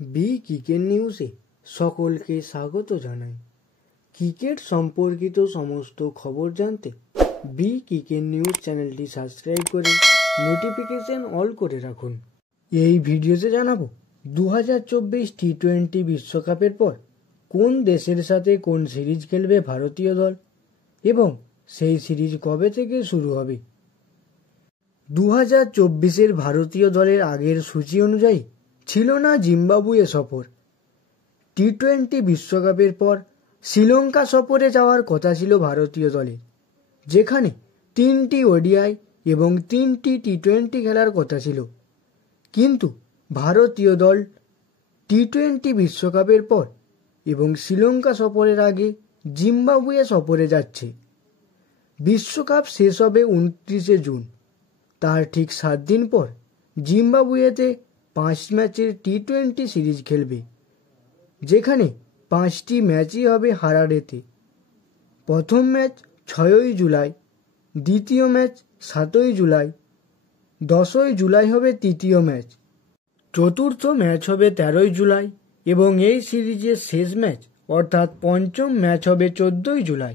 Cricket নিউজে সকলকে স্বাগত জানাই। ক্রিকেট সম্পর্কিত সমস্ত খবর জানতে ক্রিকেট নিউজ চ্যানেলটি সাবস্ক্রাইব করে নোটিফিকেশন অল করে রাখুন। এই ভিডিওতে জানাবো 2024 টি-20 বিশ্বকাপের পর কোন দেশের সাথে কোন সিরিজ খেলবে ভারতীয় দল এবং সেই সিরিজ কবে থেকে শুরু হবে। 2024 ভারতীয় দলের আগের সূচি অনুযায়ী ছিল না জিম্বাবুয়ে সফর। টি-20 বিশ্বকাপের পর শ্রীলঙ্কা সফরে যাওয়ার কথা ছিল ভারতীয় দলের, যেখানে 3টি ওডিআই এবং 3টি টি-20 খেলার কথা ছিল। কিন্তু ভারতীয় দল টি-20 বিশ্বকাপের পর এবং শ্রীলঙ্কা সফরের আগে জিম্বাবুয়ে সফরে যাচ্ছে। বিশ্বকাপ শেষ হবে 29 জুন। তার ঠিক 7 দিন পর জিম্বাবুয়েতে 5 ম্যাচের টি-20 সিরিজ খেলবে, যেখানে 5টি ম্যাচই হবে হারারেতে। প্রথম ম্যাচ 6ই জুলাই, দ্বিতীয় ম্যাচ 7ই জুলাই, 10ই জুলাই হবে তৃতীয় ম্যাচ, চতুর্থ ম্যাচ হবে 13ই জুলাই এবং এই সিরিজের শেষ ম্যাচ অর্থাৎ পঞ্চম ম্যাচ হবে 14ই জুলাই।